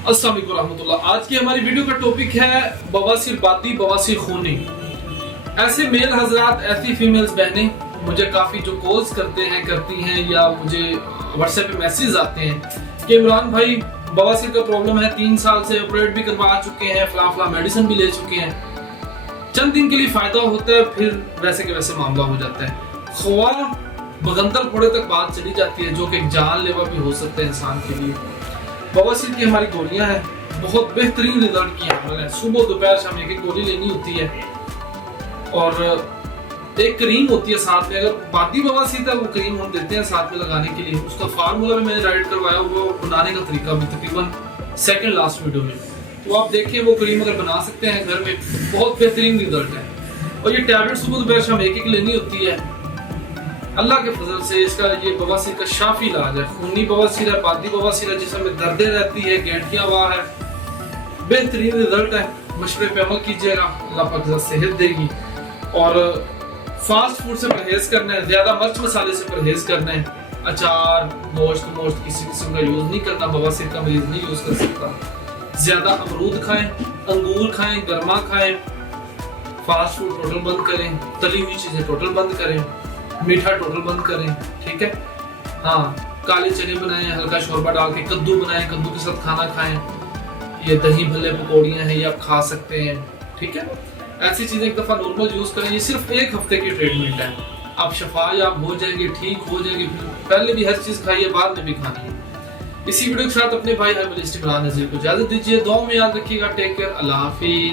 अस्सलाम वालेकुम रहमतुल्लाह। आज की हमारी वीडियो का टॉपिक है बवासीर बाती, बवासीर खूनी। ऐसे मेल हजरात, ऐसी फीमेल्स बहनें मुझे काफ़ी जो कॉल्स करती हैं या मुझे व्हाट्सएप पे मैसेज आते हैं कि इमरान भाई बवासीर का प्रॉब्लम है, 3 साल से ऑपरेट भी करवा चुके हैं, फला मेडिसिन भी ले चुके हैं, चंद दिन के लिए फ़ायदा होता है, फिर वैसे के वैसे मामला हो जाता है। ख्वाह बगंदर फोड़े तक बात चली जाती है, जो कि जानलेवा भी हो सकता है इंसान के लिए। बवासीर की हमारी गोलियां हैं, बहुत बेहतरीन रिजल्ट की अमल है। सुबह दोपहर शाम एक गोली लेनी होती है और एक क्रीम होती है साथ में। अगर बाती बवासीर है वो क्रीम हम देते हैं साथ में लगाने के लिए। उसका फार्मूला भी मैंने राइट करवाया, वो बनाने का तरीका भी तकरीबन सेकंड लास्ट वीडियो में, तो आप देखिए वो क्रीम अगर बना सकते हैं घर में, बहुत बेहतरीन रिजल्ट है। और ये टैबलेट सुबह दोपहर शाम एक लेनी होती है। अल्लाह के फजल से इसका ये बवासीर का शाफी इलाज है। खूनी बवासीर है, बाती बवासीर है, जिसमें दर्दें रहती है, गैंठियाँ वहाँ है, बेहतरीन रिजल्ट है। मशवरे पे अमल कीजिएगा, अल्लाह पाक सेहत देगी। और फास्ट फूड से परहेज करना है, ज़्यादा मिर्च मसाले से परहेज करना है। अचार, गोश्त किसी किस्म का यूज़ नहीं करना, बवासीर का मरीज नहीं यूज़ कर सकता। ज़्यादा अमरूद खाएं, अंगूर खाएं, गर्मा खाएं, फास्ट फूड टोटल बंद करें, तली हुई चीज़ें टोटल बंद करें, मीठा टोटल बंद करें, ठीक है। हाँ, काले चने बनाएं, हल्का शोरबा डाल के, कद्दू बनाएं, कद्दू के साथ खाना खाएं, ये दही भल्ले पकौड़ियाँ हैं, ये आप खा सकते हैं, ठीक है। ऐसी चीज़ें एक दफ़ा नॉर्मल यूज़ करें। ये सिर्फ 1 हफ्ते की ट्रीटमेंट है, आप शफायाब हो जाएंगे, ठीक हो जाएंगे। पहले भी हर चीज़ खाइए, बाद में भी खानी है। इसी वीडियो के साथ अपने भाई हर्बलिस्ट इमरान नज़ीर को इजाज़त दीजिए। दुआ में याद रखिएगा। टेक केयर, अल्लाह हाफिज़।